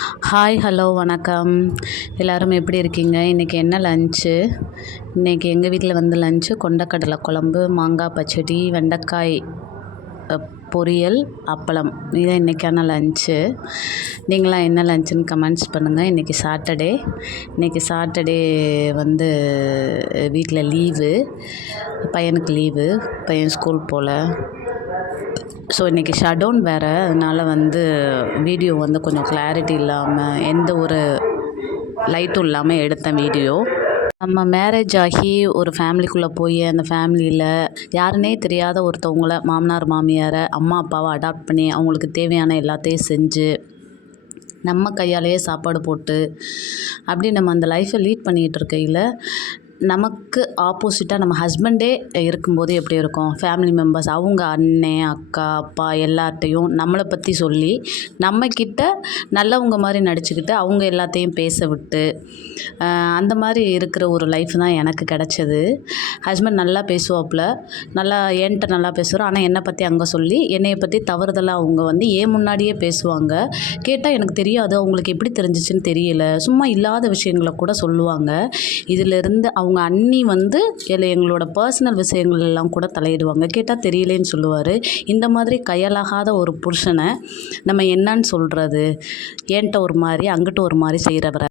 Hi, hello, வணக்கம். எல்லோரும் எப்படி இருக்கீங்க? இன்றைக்கி என்ன லன்ச்சு? இன்றைக்கி எங்கள் வீட்டில் வந்து லன்ச்சு கொண்டக்கடலை குழம்பு, மாங்காய் பச்சடி, வெண்டைக்காய் பொரியல், அப்பளம். இதுதான் இன்றைக்கான லன்ச்சு. நீங்களாம் என்ன லன்ச்சுன்னு கமெண்ட்ஸ் பண்ணுங்கள். இன்றைக்கி சாட்டர்டே வந்து வீட்டில் லீவு, பையனுக்கு லீவு, பையன் ஸ்கூல் போகல. ஸோ இன்றைக்கி ஷட்டவுன் வேறு, அதனால் வந்து வீடியோ வந்து கொஞ்சம் கிளாரிட்டி இல்லாமல், எந்த ஒரு லைட்டும் இல்லாமல் எடுத்தேன் வீடியோ. நம்ம மேரேஜ் ஆகி ஒரு ஃபேமிலிக்குள்ளே போய் அந்த ஃபேமிலியில் யாருன்னே தெரியாத ஒருத்தவங்கள மாமனார் மாமியாரை அம்மா அப்பாவை அடாப்ட் பண்ணி அவங்களுக்கு தேவையான எல்லாத்தையும் செஞ்சு நம்ம கையாலேயே சாப்பாடு போட்டு அப்படி நம்ம அந்த லைஃப்பை லீட் பண்ணிகிட்டு இருக்கையில் நமக்கு ஆப்போசிட்டாக நம்ம ஹஸ்பண்டே இருக்கும்போது எப்படி இருக்கும், ஃபேமிலி மெம்பர்ஸ் அவங்க அண்ணன் அக்கா அப்பா எல்லார்ட்டையும் நம்மளை பற்றி சொல்லி நம்மக்கிட்ட நல்லவங்க மாதிரி நடிச்சுக்கிட்டு அவங்க எல்லாத்தையும் பேச விட்டு அந்த மாதிரி இருக்கிற ஒரு லைஃப் தான் எனக்கு கிடச்சது. ஹஸ்பண்ட் நல்லா பேசுவாப்புல, நல்லா என்கிட்ட நல்லா பேசுவார். ஆனால் என்னை பற்றி அங்கே சொல்லி என்னையை பற்றி தவறுதலாக அவங்க வந்து ஏன் முன்னாடியே பேசுவாங்க. கேட்டால் எனக்கு தெரியாது, அவங்களுக்கு எப்படி தெரிஞ்சிச்சுன்னு தெரியல, சும்மா இல்லாத விஷயங்களை கூட சொல்லுவாங்க. இதிலிருந்து அவங்க அண்ணி வந்து எங்களோட பர்சனல் விஷயங்கள் எல்லாம் கூட தலையிடுவாங்க. கேட்டால் தெரியலேன்னு சொல்லுவார். இந்த மாதிரி கையலாகாத ஒரு புருஷனை நம்ம என்னன்னு சொல்கிறது? என்கிட்ட ஒரு மாதிரி அங்கிட்ட ஒரு மாதிரி செய்கிறவரை